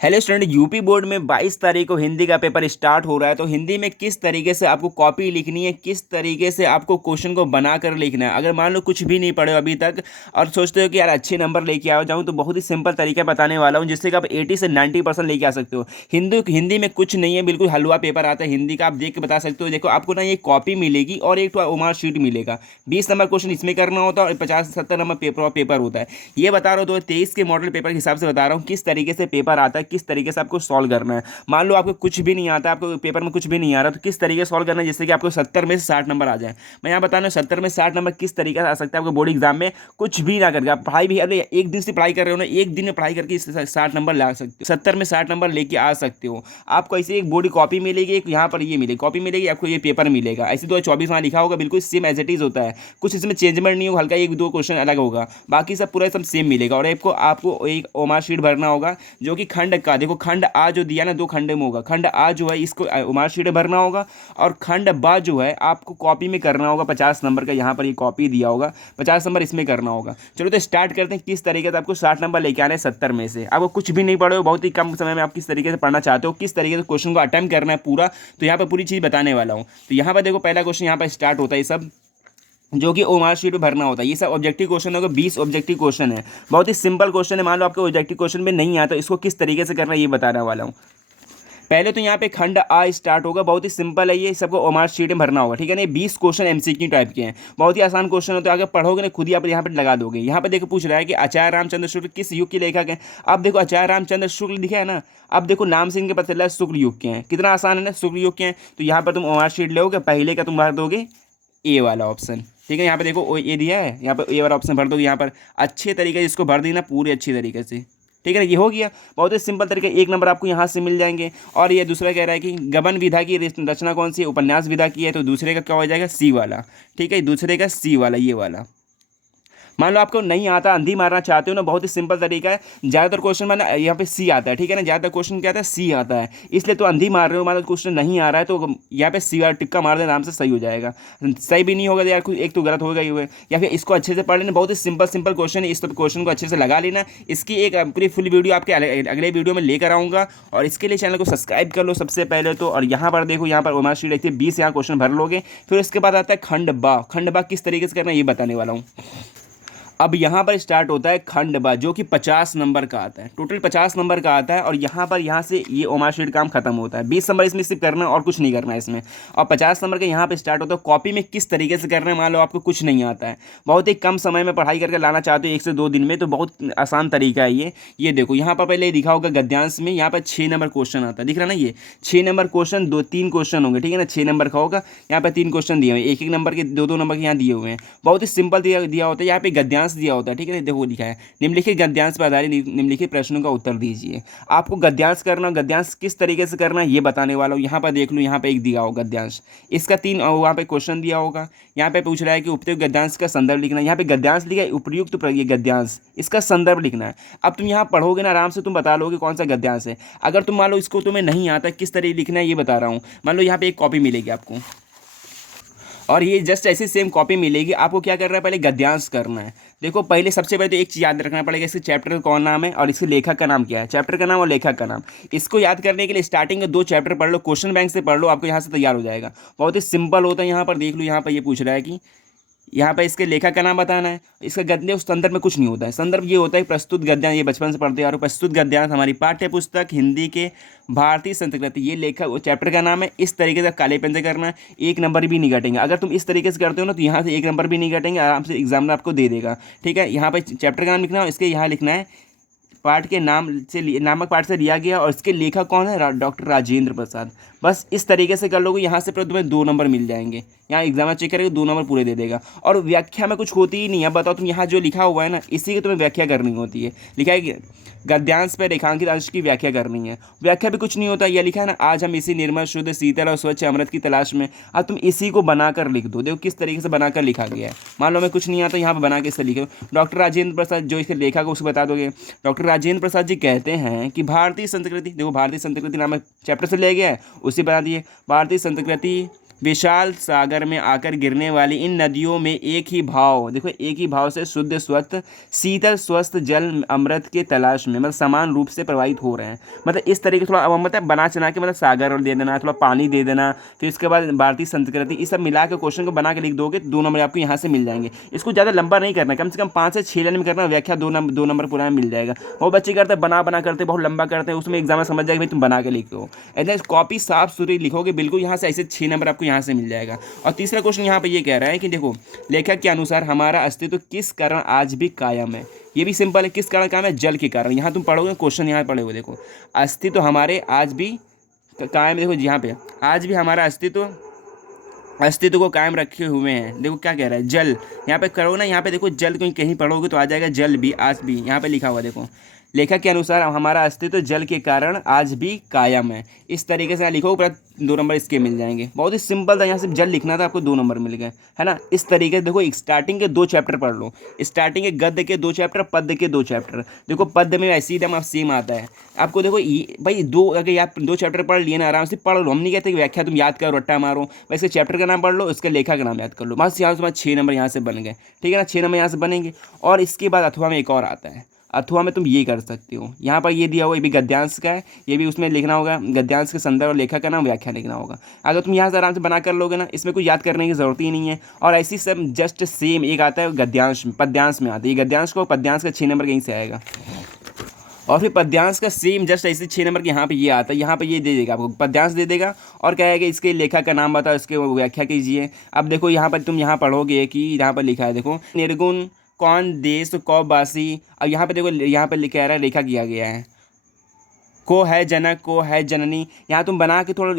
Hello student, UP board में 22 तारीख को हिंदी का पेपर स्टार्ट हो रहा है। तो हिंदी में किस तरीके से आपको कॉपी लिखनी है, किस तरीके से आपको क्वेश्चन को बनाकर लिखना है। अगर मान लो कुछ भी नहीं पढ़े हो अभी तक और सोचते हो कि यार अच्छे नंबर लेके आ जाऊँ, तो बहुत ही सिंपल तरीका बताने वाला हूँ जिससे कि आप 80 से 90% लेके आ सकते हो। हिंदी में कुछ नहीं है, बिल्कुल हलवा पेपर आता है हिंदी का। आप देख के बता सकते हो। देखो, आपको ना ये कॉपी मिलेगी और एक तो ओमार शीट मिलेगा। 20 नंबर क्वेश्चन इसमें करना होता है और 50 से 70 नंबर पेपर होता है। ये बता रहा हूँ 2023 के मॉडल पेपर के हिसाब से बता रहा हूँ किस तरीके से पेपर आता है, किस तरीके से आपको सॉल्व करना है। मान लो आपको कुछ भी नहीं आता, आपको पेपर में कुछ भी नहीं आ रहा, तो किस तरीके से सॉल्व करना है जिससे कि आपको 70 में से 60 नंबर आ जाए। मैं यहाँ बता रहा हूँ 70 में से 60 नंबर किस तरीके से आ सकता है आपको बोर्ड एग्जाम में। कुछ भी ना करके आप पढ़ाई भी, अरे एक दिन से पढ़ाई कर रहे हो ना, एक दिन में पढ़ाई करके इस 60 नंबर ला सकते हो, 70 में 60 नंबर लेके आ सकते हो। आपको ऐसे एक बोर्ड की कॉपी मिलेगी, एक यहाँ पर ये मिलेगी कॉपी मिलेगी, आपको ये पेपर मिलेगा। ऐसे 2024 वहाँ लिखा होगा, बिल्कुल सेम एज इट इज होता है। कुछ इसमें चेंजमेंट नहीं होगा, हल्का एक दो क्वेश्चन अलग होगा, बाकी सब पूरा सब सेम मिलेगा। और आपको आपको एक ओमार शीट भरना होगा जो कि खंड का, देखो खंड आ जो दिया ना, दो खंड में होगा। खंड आ जो है इसको ओमार शीट भरना होगा, और खंड बा जो है आपको कॉपी में करना होगा। 50 नंबर का यहाँ पर ये कॉपी दिया होगा, 50 नंबर इसमें करना होगा। चलो तो स्टार्ट करते हैं किस तरीके से आपको 60 नंबर लेके आने हैं 70 में से। आपको कुछ भी नहीं पढ़े हो, बहुत ही कम समय में आप किस तरीके से पढ़ना चाहते हो, किस तरीके से क्वेश्चन को अटेम्प्ट करना है पूरा, तो यहाँ पर पूरी चीज़ बताने वाला हूँ। तो यहाँ पर देखो, पहला क्वेश्चन यहाँ पर स्टार्ट होता है ये सब जो कि ओमार शीट में भरना होता है। ये सब ऑब्जेक्टिव क्वेश्चन होगा, 20 ऑब्जेक्टिव क्वेश्चन है। बहुत ही सिंपल क्वेश्चन है। मान लो आपको ऑब्जेक्टिव क्वेश्चन में नहीं आता, इसको किस तरीके से करना है ये बताने वाला हूँ। पहले तो यहाँ पे खंड आ स्टार्ट होगा, बहुत ही सिंपल है। ये सबको ओमार शीट में भरना होगा, ठीक है ना। 20 क्वेश्चन एमसीक्यू टाइप के हैं, बहुत ही आसान क्वेश्चन होते हैं। अगर पढ़ोगे ना खुद ही आप यहाँ पे लगा दोगे। यहाँ पे देखो पूछ रहा है कि आचार्य रामचंद्र शुक्ल किस युग के लेखक हैं। अब देखो आचार्य रामचंद्र शुक्ल लिखा है ना, अब देखो नाम से इनके पता चल रहा है शुक्ल युग के हैं। कितना आसान है ना, शुक्ल युग के हैं। तो यहाँ पर तुम ओमार शीट लोगे, पहले का तुम भर दोगे ए वाला ऑप्शन, ठीक है। यहाँ पे देखो ये दिया है, यहाँ पर ए वाला ऑप्शन भर दो। यहाँ पर अच्छे तरीके से इसको भर देना, पूरे अच्छी तरीके से, ठीक है ना। ये हो गया, बहुत ही सिंपल तरीके। 1 नंबर आपको यहाँ से मिल जाएंगे। और ये दूसरा कह रहा है कि गबन विधा की रचना कौन सी है, उपन्यास विधा की है, तो दूसरे का क्या हो जाएगा, सी वाला, ठीक है। दूसरे का सी वाला, ये वाला। मान लो आपको नहीं आता, अंधी मारना चाहते हो ना, बहुत ही सिंपल तरीका है। ज़्यादातर क्वेश्चन माना यहाँ पे सी आता है, ठीक है ना। ज़्यादातर क्वेश्चन क्या आता है, सी आता है, इसलिए तो अंधी मार रहे हो। मान लो क्वेश्चन नहीं आ रहा है तो यहाँ पे सी वाला टिक्का मार देना, आराम से सही हो जाएगा। सही भी नहीं होगा तो यार कुछ एक तो गलत होगा ही हुआ। या फिर इसको अच्छे से पढ़ लेना, बहुत ही सिंपल सिंपल क्वेश्चन है। इस क्वेश्चन को अच्छे से लगा लेना। इसकी एक पूरी फुल वीडियो आपके अगले वीडियो में लेकर आऊँगा, और इसके लिए चैनल को सब्सक्राइब कर लो सबसे पहले तो। और यहाँ पर देखो, यहाँ पर ओमार शीट रहती है 20, यहाँ क्वेश्चन भर लोगे। फिर उसके बाद आता है खंड बा। खंड बा किस तरीके से करना है ये बताने वाला हूँ। अब यहाँ पर स्टार्ट होता है खंड ब, जो कि 50 नंबर का आता है। टोटल 50 नंबर का आता है। और यहाँ से ये ओमार शीट काम खत्म होता है। 20 नंबर इसमें सिर्फ करना है और कुछ नहीं करना है इसमें। और 50 नंबर का यहाँ पे स्टार्ट होता है कॉपी में किस तरीके से करना है। मान लो आपको कुछ नहीं आता है, बहुत ही कम समय में पढ़ाई करके लाना चाहते हो 1 से 2 दिन में, तो बहुत आसान तरीका है ये देखो, यहाँ पर पहले लिखा होगा गद्यांश में, यहाँ पर 6 नंबर क्वेश्चन आता है, दिख रहा ना। ये 6 नंबर क्वेश्चन, 2-3 क्वेश्चन होंगे, ठीक है ना। 6 नंबर का होगा, यहाँ पर 3 क्वेश्चन दिए हुए हैं, 1-1 नंबर के, 2-2 नंबर के यहाँ दिए हुए हैं। बहुत ही सिंपल दिया होता है। यहाँ पे गद्यांश दिया होता है, ठीक है। देखो लिखा है, निम्नलिखित गद्यांश पर आधारित निम्नलिखित प्रश्नों का उत्तर दीजिए। आपको गद्यांश करना, गद्यांश किस तरीके से करना है ये बताने वाला हूँ। यहाँ पर देख लो, यहाँ पे एक दिया होगा गद्यांश, इसका 3 वहाँ पे क्वेश्चन दिया होगा। यहाँ पे पूछ रहा है कि उपयुक्त गद्यांश का संदर्भ लिखना है। यहाँ पे गद्यांश लिखा है, उपयुक्त गद्यांश, इसका संदर्भ लिखना है। अब तुम यहाँ पढ़ोगे ना, आराम से तुम बता लोगे कौन सा गद्यांश है। अगर तुम मान लो इसको तुम्हें नहीं आता किस तरीके लिखना है ये बता रहा हूँ। मान लो यहाँ पे एक कॉपी मिलेगी आपको, और ये जस्ट ऐसी सेम कॉपी मिलेगी। आपको क्या करना है, पहले गद्यांश करना है। देखो पहले सबसे पहले तो एक चीज़ याद रखना पड़ेगा, इसके चैप्टर का कौन नाम है और इसके लेखक का नाम क्या है। चैप्टर का नाम और लेखक का नाम, इसको याद करने के लिए स्टार्टिंग के 2 चैप्टर पढ़ लो, क्वेश्चन बैंक से पढ़ लो, आपको यहाँ से तैयार हो जाएगा। बहुत ही सिंपल होता है। यहाँ पर देख लो, यहाँ पर ये पूछ रहा है कि यहाँ पे इसके लेखक का नाम बताना है। इसका गद्य, उस संदर्भ में कुछ नहीं होता है। संदर्भ ये होता है प्रस्तुत गद्यांश, ये बचपन से पढ़ते आ रहे हो। प्रस्तुत गद्यांश हमारी पाठ्य पुस्तक हिंदी के भारतीय संस्कृति, ये लेखक वो चैप्टर का नाम है। इस तरीके से काले पेन से करना है, 1 नंबर भी नहीं घटेंगे। अगर तुम इस तरीके से करते हो ना, तो यहाँ से 1 नंबर भी नहीं घटेंगे, आराम से एग्जामिनर आपको दे देगा, ठीक है। यहाँ पे चैप्टर का नाम लिखना है, इसके यहाँ लिखना है पाठ के नाम से नामक पाठ से लिया गया, और इसके लेखक कौन है, डॉक्टर राजेंद्र प्रसाद। बस इस तरीके से कर लोगे, यहाँ से फिर तुम्हें 2 नंबर मिल जाएंगे। यहाँ एग्जाम चेक करेगा, 2 नंबर पूरे दे देगा। और व्याख्या में कुछ होती ही नहीं है। बताओ तुम, यहाँ जो लिखा हुआ है ना, इसी की तुम्हें व्याख्या करनी होती है। लिखा है कि गद्यांश पर रेखांकित अंश की व्याख्या करनी है। व्याख्या भी कुछ नहीं होता। यह लिखा है ना, आज हम इसी निर्मल शुद्ध शीतल और स्वच्छ अमृत की तलाश में। अब तुम इसी को बनाकर लिख दो। देखो किस तरीके से बनाकर लिखा गया है। मान लो मैं कुछ नहीं आता, यहाँ पर बना के इससे लिखो। डॉक्टर राजेंद्र प्रसाद जो इसके लेखक है उसको बता दोगे। डॉक्टर राजेंद्र प्रसाद जी कहते हैं कि भारतीय संस्कृति, देखो भारतीय संस्कृति नामक चैप्टर से ले गया है, उसी बता दिए। भारतीय संस्कृति विशाल सागर में आकर गिरने वाली इन नदियों में एक ही भाव, देखो एक ही भाव से शुद्ध स्वच्छ शीतल स्वस्थ जल अमृत के तलाश में, मतलब समान रूप से प्रवाहित हो रहे हैं। मतलब इस तरीके से थोड़ा अब मतलब बना चना के मतलब सागर और दे देना, थोड़ा पानी दे देना, फिर इसके बाद भारतीय संस्कृति, ये सब मिला के क्वेश्चन को बना के लिख दोगे तो 2 नंबर आपको यहाँ से मिल जाएंगे। इसको ज़्यादा लंबा नहीं करना, कम से कम 5 से 6 लाइन में करना, व्याख्या 2 नंबर पूरा मिल जाएगा। बहुत बच्चे करते हैं बना करते बहुत लंबा करते हैं, उसमें एग्जाम में समझ जाएगा भाई तुम बना के लिखो। ऐसे कॉपी साफ सुथरी लिखोगे बिल्कुल, यहाँ से ऐसे 6 नंबर आपको यहाँ से मिल जाएगा। और तीसरा क्वेश्चन यहाँ पे ये कह रहा है कि देखो, लेखक के अनुसार हमारा अस्तित्व किस कारण आज भी कायम है। ये भी सिंपल है, किस कारण कायम है, जल के कारण। यहाँ तुम पढ़ोगे क्वेश्चन, यहाँ पढ़ोगे देखो, अस्तित्व हमारे आज भी कायम, देखो यहाँ पे आज भी हमारा अस्तित्व को कायम रखे हुए हैं। देखो क्या कह रहा है, जल, यहाँ पे करोगे ना, यहाँ पे देखो जल कहीं पढ़ोगे तो आ जाएगा जल भी, आज भी, यहाँ पे लिखा हुआ देखो, लेखक के अनुसार हमारा अस्तित्व जल के कारण आज भी कायम है। इस तरीके से लिखो, पूरा 2 नंबर इसके मिल जाएंगे। बहुत ही सिंपल था, यहाँ सिर्फ जल लिखना था, आपको 2 नंबर मिल गए, है ना। इस तरीके से देखो, स्टार्टिंग के 2 चैप्टर पढ़ लो, स्टार्टिंग के गद्य के 2 चैप्टर, पद्य के 2 चैप्टर। देखो पद्य में ऐसे ही एकदम सेम आता है आपको। देखो भाई अगर आप 2 चैप्टर पढ़ लिए ना, आराम से पढ़ लो। हम नहीं कहते कि व्याख्या तुम याद करो, रट्टा मारो, वैसे चैप्टर का नाम पढ़ लो, इसके लेखक का नाम याद कर लो, बस यहाँ से तुम्हारे 6 नंबर यहाँ से बन गए, ठीक है ना। 6 नंबर यहाँ से बनेंगे। और इसके बाद अथवा में एक और आता है, अथवा में तुम ये कर सकते हो, यहाँ पर ये दिया हुआ, ये भी गद्यांश का है, ये भी उसमें लिखना होगा, गद्यांश के संदर्भ और लेखक का नाम, व्याख्या लिखना होगा। अगर तुम यहाँ से आराम से बना कर लोगे ना, इसमें कोई याद करने की ज़रूरत ही नहीं है। और ऐसी सब जस्ट सेम एक आता है गद्यांश, पद्यांश में आता है, ये गद्यांश को, पद्यांश का 6 नंबर कहीं से आएगा। और फिर पद्यांश का सेम जस्ट ऐसे 6 नंबर के यहाँ पे ये आता है, यहाँ पे ये दे देगा आपको, पद्यांश दे देगा और कहेगा इसके लेखक का नाम बताओ, इसके व्याख्या कीजिए। अब देखो यहाँ पर तुम यहाँ पढ़ोगे कि यहाँ पर लिखा है, देखो निर्गुण कौन देश कौबासी। अब यहाँ पे देखो, यहाँ पे कह रहा है लेखा किया गया है, को है जनक, को है जननी। यहाँ तुम बना के थोड़ा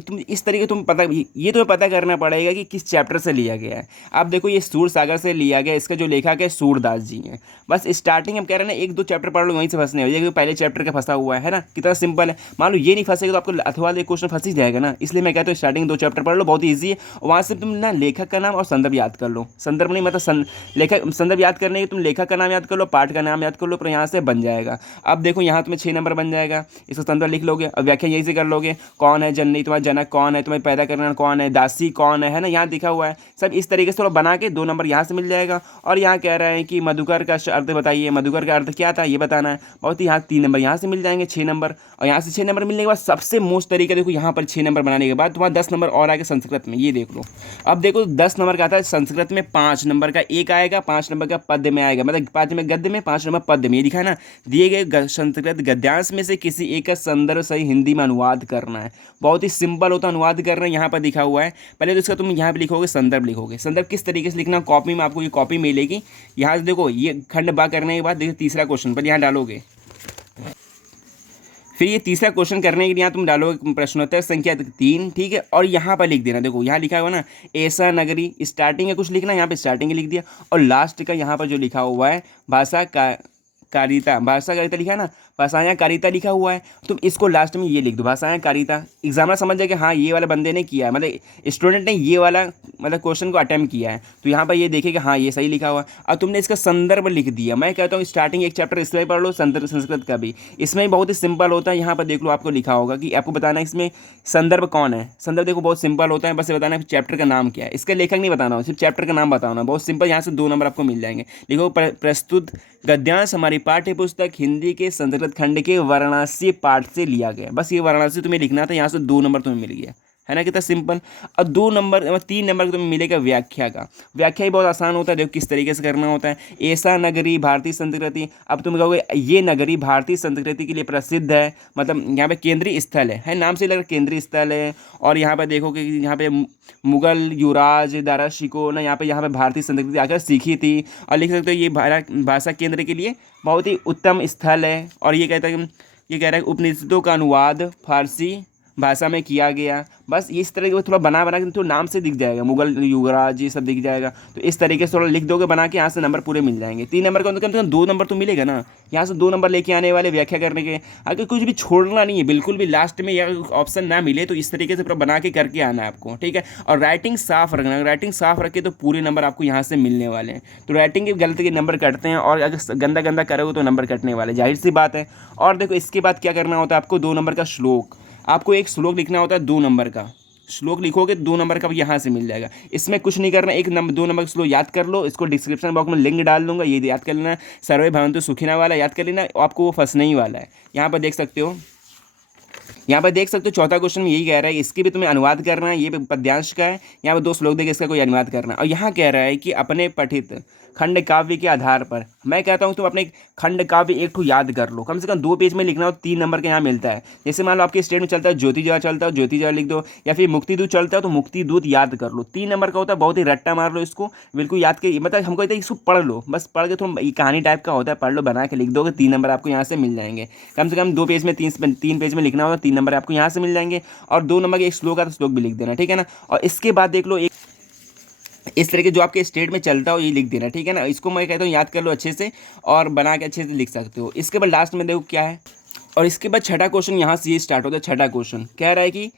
तुम इस तरीके तुम पता, ये तुम्हें पता करना पड़ेगा कि किस चैप्टर से लिया गया है। अब देखो ये सूर सागर से लिया गया, इसका जो लेखक है सूरदास जी हैं। बस स्टार्टिंग हम कह रहे हैं ना, 1-2 चैप्टर पढ़ लो, वहीं से फंसने हो जाएगा, पहले चैप्टर का फंसा हुआ है ना, कितना सिंपल है। मान लो ये नहीं फंसेगा तो आपको अथवा वाले क्वेश्चन फंस ही जाएगा ना। इसलिए मैं कहता हूँ स्टार्टिंग 2 चैप्टर पढ़ लो, बहुत ईजी है। वहाँ से तुम ना लेखक का नाम और संदर्भ याद कर लो, संदर्भ नहीं मतलब लेखक, संदर्भ याद करने के तुम लेखक का नाम याद कर लो, पाठ का नाम याद कर लो, पर यहाँ से बन जाएगा। अब देखो यहाँ तुम्हें 6 नंबर बन जाएगा, इसका संदर्भ लिख लो। अब व्याख्या यही से कर लोगे, कौन है जननी, तुम्हारा जनक कौन है, तुम्हें पैदा करना कौन है, दासी कौन है ना, यहाँ दिखा हुआ है सब। इस तरीके से थोड़ा बना के 2 नंबर यहाँ से मिल जाएगा। और यहाँ कह रहे हैं कि मधुकर का अर्थ बताइए, मधुकर का अर्थ क्या था ये बताना है। बहुत ही यहाँ 3 नंबर यहाँ से मिल जाएंगे, 6 नंबर। और यहाँ से 6 नंबर मिलने के बाद सबसे मोस्ट तरीका देखो, यहाँ पर 6 नंबर बनाने के बाद तुम्हारा 10 नंबर और आएगा संस्कृत में, ये देख लो। अब देखो 10 नंबर का आता है संस्कृत में, 5 नंबर का एक आएगा, 5 नंबर का पद्य में आएगा, मतलब 5 में गद्य में, 5 नंबर पद्य में। ये लिखा है ना, दिए गए संस्कृत गद्यांश में से किसी एक का संदर्भ सही हिंदी में अनुवाद करना है। बहुत ही सिंपल होता है अनुवाद करना, यहाँ पर दिखा हुआ है। पहले तो इसका तुम यहाँ पे लिखोगे, संदर्भ लिखोगे। संदर्भ किस तरीके से लिखना, कॉपी में आपको ये कॉपी मिलेगी, यहाँ से देखो ये खंड बा करने के बाद देखो तीसरा क्वेश्चन पर यहाँ डालोगे। फिर ये तीसरा क्वेश्चन करने के लिए यहाँ तुम डालोगे प्रश्नोत्तर संख्या 3, ठीक है। और यहाँ पर लिख देना, देखो यहाँ लिखा हुआ ना, ऐसा नगरी, स्टार्टिंग में कुछ लिखना, यहाँ पे स्टार्टिंग लिख दिया। और लास्ट का यहाँ पर जो लिखा हुआ है भाषा कारिता, भाषा कारिता लिखा है ना, भाषाएं कारिता लिखा हुआ है, तुम इसको लास्ट में ये लिख दो, भाषाएं कारिता। एग्जामिनर समझ जाए कि हाँ ये वाला बंदे ने किया है, मतलब स्टूडेंट ने ये वाला मतलब क्वेश्चन को अटेम्प्ट किया है, तो यहाँ पर ये देखेगा हाँ ये सही लिखा हुआ है। और तुमने इसका संदर्भ लिख दिया। मैं कहता हूँ स्टार्टिंग एक चैप्टर इसलिए पढ़ लो, संस्कृत का भी, इसमें बहुत ही सिंपल होता है। यहाँ पर देख लो, आपको लिखा होगा कि आपको बताना है इसमें संदर्भ कौन है। संदर्भ देखो बहुत सिंपल होता है, बस बताना है चैप्टर का नाम क्या है, इसका लेखक नहीं बताना, सिर्फ चैप्टर का नाम बताना, बहुत सिंपल। यहाँ से 2 नंबर आपको मिल जाएंगे। लिखो प्रस्तुत गद्यांश हमारी पाठ्य पुस्तक हिंदी के संस्कृत खंड के वाराणसी पाठ से लिया गया। बस ये वाराणसी तुम्हें लिखना था, यहाँ से 2 नंबर तुम्हें मिल गया, है ना, कितना सिंपल। और 2 नंबर 3 नंबर तुम्हें मिलेगा व्याख्या का। व्याख्या ही बहुत आसान होता है, देखो किस तरीके से करना होता है। ऐसा नगरी भारतीय संस्कृति, अब तुम कहोगे ये नगरी भारतीय संस्कृति के लिए प्रसिद्ध है, मतलब यहाँ पे केंद्रीय स्थल है, नाम से लग रहा केंद्रीय स्थल है। और यहाँ पे देखोगे कि यहाँ पे मुगल युवराज दारा शिको ना, यहाँ पे भारतीय संस्कृति आकर सीखी थी। और लिख सकते हो ये भाषा केंद्र के लिए बहुत ही उत्तम स्थल है। और ये कहता है, ये कह रहा है उपनिषदों का अनुवाद फारसी भाषा में किया गया। बस इस तरह के थोड़ा बना के तो नाम से दिख जाएगा, मुगल युवराज ये सब दिख जाएगा। तो इस तरीके से थोड़ा लिख दोगे बना के, यहाँ से नंबर पूरे मिल जाएंगे। 3 नंबर का कम से कम 2 नंबर तो मिलेगा ना, यहाँ से 2 नंबर लेके आने वाले व्याख्या करने के। अगर कुछ भी छोड़ना नहीं है बिल्कुल भी, लास्ट में या ऑप्शन ना मिले तो इस तरीके से पूरा बना के करके आना है आपको, ठीक है। और राइटिंग साफ रखना, राइटिंग साफ रखे तो पूरे नंबर आपको यहाँ से मिलने वाले हैं। तो राइटिंग के गलती के नंबर कटते हैं, और अगर गंदा गंदा करोगे तो नंबर कटने वाले, जाहिर सी बात है। और देखो इसके बाद क्या करना होता है आपको, 2 नंबर का श्लोक, आपको एक श्लोक लिखना होता है 2 नंबर का, श्लोक लिखोगे 2 नंबर का यहाँ से मिल जाएगा। इसमें कुछ नहीं करना, 2 नंबर का श्लोक याद कर लो, इसको डिस्क्रिप्शन बॉक्स में लिंक डाल दूंगा, ये याद कर लेना। सर्वे भवन्तु सुखिनः वाला याद कर लेना, आपको वो फंसने ही वाला है। यहाँ पर देख सकते हो, यहाँ पर देख सकते हो चौथा क्वेश्चन में यही कह रहा है, इसके भी तुम्हें अनुवाद करना है, ये पद्यांश का है। यहाँ पर 2 श्लोक देके इसका कोई अनुवाद करना है। और यहाँ कह रहा है कि अपने पठित खंड काव्य के आधार पर, मैं कहता हूँ तुम अपने खंड काव्य एक ठो याद कर लो, कम से कम 2 पेज में लिखना हो, 3 नंबर का यहाँ मिलता है। जैसे मान लो आपके स्टेट में चलता है ज्योति जवा, चलता है ज्योति जवा लिख दो, या फिर मुक्ति दूत चलता है तो मुक्ति दूत याद कर लो। 3 नंबर का होता है, बहुत ही रट्टा मार लो इसको, बिल्कुल याद के, मतलब हमको कहते हैं इसको पढ़ लो, बस पढ़ के तुम कहानी टाइप का होता है, पढ़ लो, बना के लिख दोगे, 3 नंबर आपको यहाँ से मिल जाएंगे। कम से कम 2 पेज में 3 पेज में लिखना होगा, 3 नंबर आपको यहाँ से मिल जाएंगे। और 2 नंबर का एक श्लोक आता है, श्लोक भी लिख देना, ठीक है ना। और इसके बाद देख लो, एक इस तरह के जो आपके स्टेट में चलता हो ये लिख देना, ठीक है ना। इसको मैं कहता हूँ याद कर लो अच्छे से और बना के अच्छे से लिख सकते हो। इसके बाद लास्ट में देखो क्या है, और इसके बाद छठा क्वेश्चन यहाँ से ये स्टार्ट होता है। छठा क्वेश्चन कह रहा है कि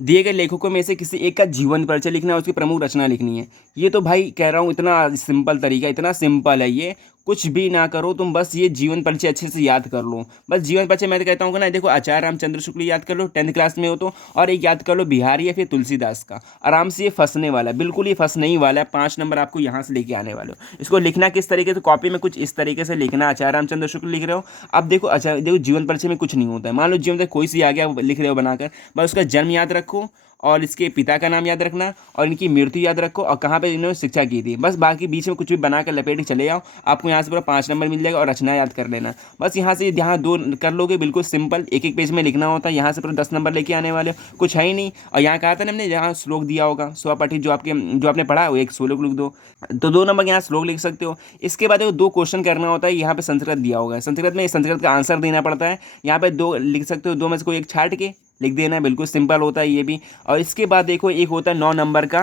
दिए गए लेखकों में से किसी एक का जीवन परिचय लिखना है, उसकी प्रमुख रचना लिखनी है। ये तो भाई कह रहा हूँ इतना सिंपल तरीका, इतना सिंपल है, ये कुछ भी ना करो तुम, बस ये जीवन परिचय अच्छे से याद कर लो। बस जीवन परिचय मैं तो कहता हूँ कि ना, देखो आचार्य रामचंद्र शुक्ल याद कर लो, 10th क्लास में हो तो, और एक याद कर लो बिहारी या फिर तुलसीदास का। आराम से ये फंसने वाला है, बिल्कुल ये फंसने ही वाला है। 5 नंबर आपको यहाँ से लेके आने वाले हो। इसको लिखना किस तरीके से, कॉपी में कुछ इस तरीके से लिखना, आचार्य रामचंद्र शुक्ल लिख रहे हो। अब देखो अच्छा, देखो जीवन परिचय में कुछ नहीं होता है, मान लो जीवन परिचय कोई सी आ गया लिख रहे हो बनाकर, बस उसका जन्म याद रखो और इसके पिता का नाम याद रखना और इनकी मृत्यु याद रखो और कहाँ पे इन्होंने शिक्षा की थी, बस बाकी बीच में कुछ भी बना कर लपेट के चले जाओ, आपको यहाँ से पूरा 5 नंबर मिल जाएगा। और रचना याद कर लेना, बस यहाँ से यहाँ 2 कर लोगे, बिल्कुल सिंपल, एक पेज में लिखना होता है। यहाँ से पूरा 10 नंबर लेके आने वाले हो, कुछ है ही नहीं। और यहाँ कहा था ना हमने, जहाँ श्लोक दिया होगा स्वपठित, जो आपने पढ़ा वो एक श्लोक लिख दो, तो 2 नंबर यहाँ श्लोक लिख सकते हो। इसके बाद 2 क्वेश्चन करना होता है, यहाँ पे संस्कृत दिया होगा, संस्कृत में संस्कृत का आंसर देना पड़ता है। यहाँ पे 2 लिख सकते हो, 2 में से कोई एक छाट के लिख देना है, बिल्कुल सिंपल होता है ये भी। और इसके बाद देखो एक होता है 9 नंबर का,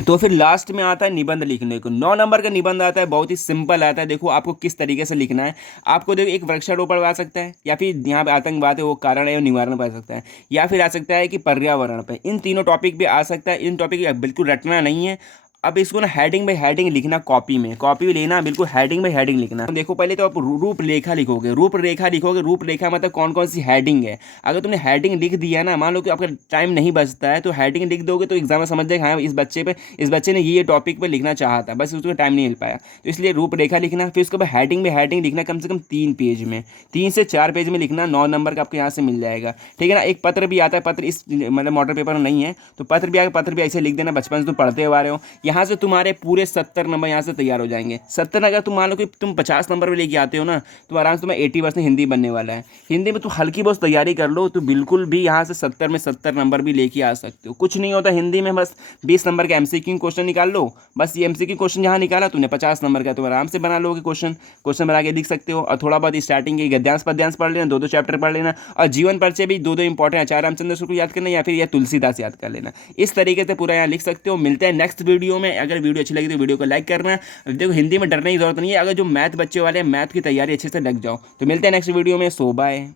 तो फिर लास्ट में आता है निबंध लिखने को। 9 नंबर का निबंध आता है, बहुत ही सिंपल आता है। देखो आपको किस तरीके से लिखना है, आपको देखो एक वृक्षारोपण आ सकता है, या फिर यहाँ पे आतंकवाद है वो कारण है वो निवारण पर आ सकता है, या फिर आ सकता है कि पर्यावरण पे। इन तीनों टॉपिक पे आ सकता है। इन टॉपिक बिल्कुल रटना नहीं है। अब इसको ना हेडिंग बाई हेडिंग लिखना, कॉपी में लेना, बिल्कुल हेडिंग बाई हेडिंग लिखना। देखो पहले तो आप रूपरेखा लिखोगे, रूपरेखा मतलब कौन कौन सी हेडिंग है। अगर तुमने हेडिंग लिख दिया ना, मान लो कि आपका टाइम नहीं बचता है, तो हेडिंग लिख दोगे तो एग्जाम में समझ जाएगा हाँ इस बच्चे ने ये टॉपिक पर लिखना चाहा था, बस उसको टाइम नहीं मिल पाया। तो इसलिए रूपरेखा लिखना, फिर उसके बाद हेडिंग बाई हेडिंग लिखना, कम से कम 3 पेज में, 3 से 4 पेज में लिखना। 9 नंबर का आपको यहाँ से मिल जाएगा, ठीक है ना। एक पत्र भी आता है, पत्र इस मतलब मॉडल पेपर में नहीं है, तो पत्र भी आएगा, पत्र भी ऐसे लिख देना, बचपन से तुम पढ़ते हुए आ रहे हो। यहाँ से तुम्हारे पूरे 70 नंबर यहाँ से तैयार हो जाएंगे। 70, अगर तुम मान लो कि तुम 50 नंबर पे लेके आते हो ना, तो आराम से तुम्हें 80% हिंदी बनने वाला है। हिंदी में तुम हल्की बहुत तैयारी कर लो तो बिल्कुल भी यहाँ से 70 में 70 नंबर भी लेके आ सकते हो। कुछ नहीं होता हिंदी में, बस 20 नंबर का MCQ क्वेश्चन निकाल लो, बस ये MCQ क्वेश्चन यहाँ निकाला तुमने 50 नंबर का, तुम आराम से बना लोगे, क्वेश्चन बना के लिख सकते हो। और थोड़ा बहुत स्टार्टिंग के गद्यांश पद्यांश पढ़ लेना, 2 चैप्टर पढ़ लेना। और जीवन परिचय भी 2 इंपॉर्टेंट, आचार्य रामचंद्र शुक्ल याद करना या फिर यह तुलसीदास याद कर लेना। इस तरीके से पूरा यहाँ लिख सकते हो। मिलते हैं नेक्स्ट वीडियो में। अगर वीडियो अच्छी लगी तो वीडियो को लाइक करना। देखो हिंदी में डरने की जरूरत नहीं है, अगर जो मैथ बच्चे वाले हैं, मैथ की तैयारी अच्छे से लग जाओ। तो मिलते हैं नेक्स्ट वीडियो में। सो बाय।